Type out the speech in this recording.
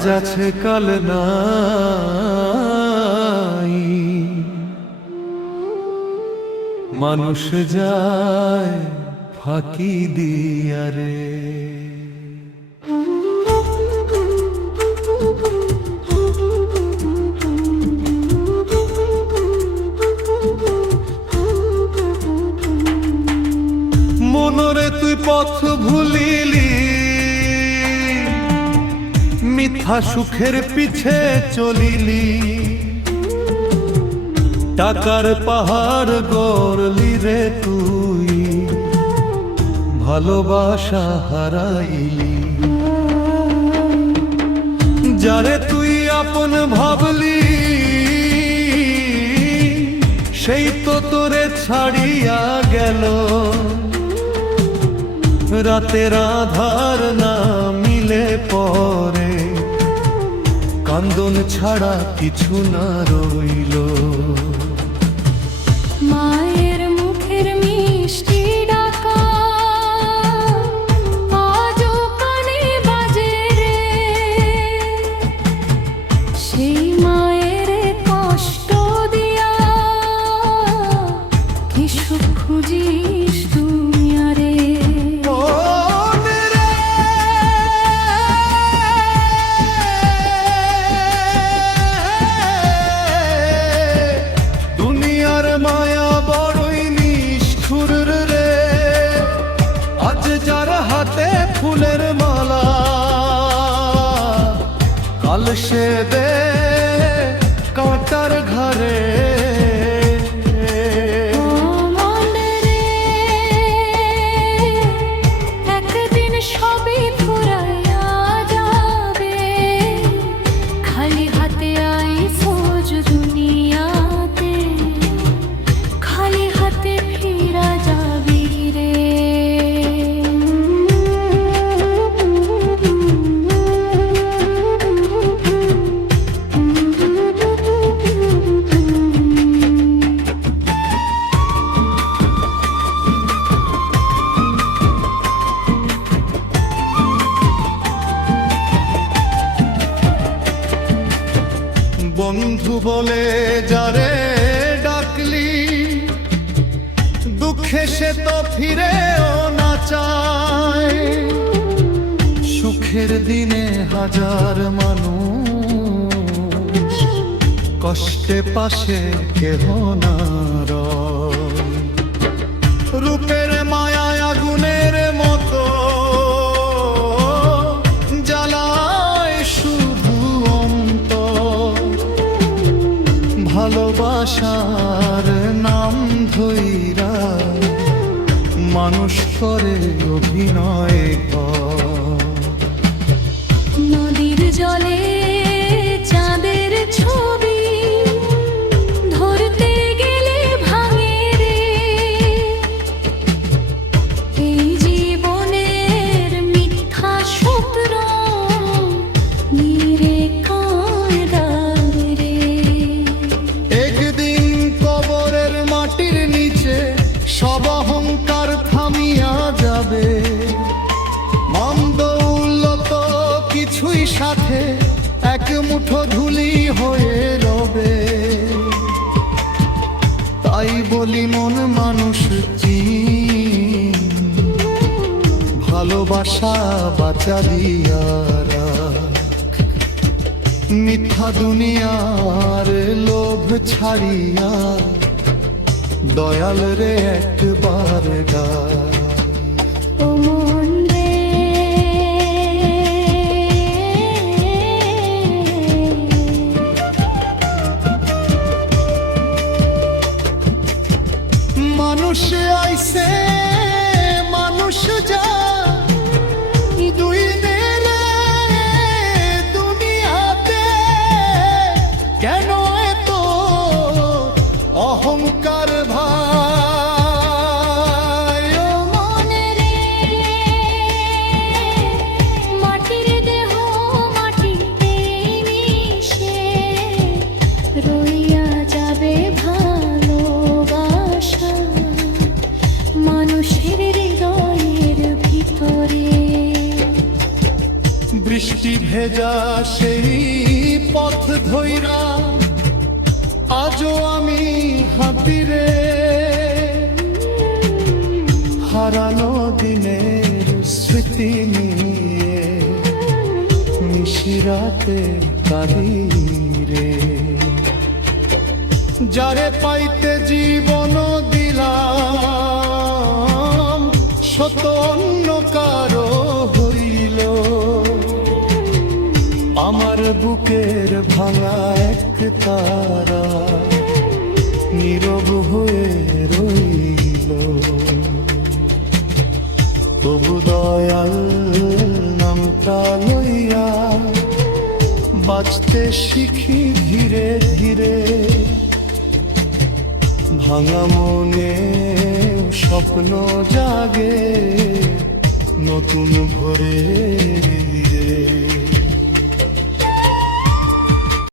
আজ আছে কাল নাই, মানুষ যায় ফাঁকি দিয়া রে। মনরে তুই পথ ভুলিলি, মিথ্যা সুখের পিছে চলিলি, টাকার পাহাড় গড়লি রে তুই, ভালোবাসা হারাইলি। যারে তুই আপন ভাবলি, সেই তো তোরে ছাড়িয়া গেল। রাতের আধার না মিলে পরে, কান্দন ছাড়া কিছু না রইল। মায়ের মুখের মিষ্টি ডাকা আজও কানে বাজে রে, সেই মায়ের কষ্ট দিয়া কি সুখ খুঁজিস দুনিয়ারে। মায়া বড়ই নিষ্ঠুর রে, আজ যার হাতে ফুলের মালা, কাল সে দে কাঁটার ঘরে। একদিন সবই ফুরাইয়া যাবে, খালি হাতে আইসোজ দুনিয়াতে, খালি হাতে ফিরা যাবি রে। বন্ধু বলে যারে ডাকলি, দুঃখে সে তো ফিরেও না চায়। সুখের দিনে হাজার মানুষ, কষ্টে পাশে কেহ না রয়। রূপের মায়া আগুনের মতো জ্বালায় শুধু অন্তর, ভালোবাসার নাম ধইরা মানুষ করে অভিনয় কর। নদীর জলে চাঁদের ছবি ধরতে গেলে ভাঙে রে, এই জীবনের মিথ্যা সূত্র নিরে কাঁদায় রে। একদিন কবরের মাটির নিচে সব অহংকার থামিয়া যাবে, মন্দৌলত কিছুই সাথে এক মুঠো ধুলি হয়ে রবে। তাই বলি মন মানুষ চিন, ভালোবাসা বাঁচা দিয়া রাখ। মিথ্যা দুনিয়ার লোভ ছাড়িয়া দয়াল রে একবার ডাক। ও মন রে, মানুষ আইছে মানুষ যা, দুই দিনে দুনিয়াতে কেন এত অহংকার ভাই। ও ধইরা আজও আমি হাতিরে হারানো দিনের স্মৃতি নিয়ে নিশিরাতে কাঁদি রে। যারে পাইতে জীবন দিলাম শত অন্য কারো হইল, আমার বুকের ভাঙা এক তারা নীরব হয়ে রইল। তবু দয়াল নামটা লইয়া বাঁচতে শিখি ধীরে ধীরে, ভাঙা মনে স্বপ্ন জাগে নতুন ভোরে।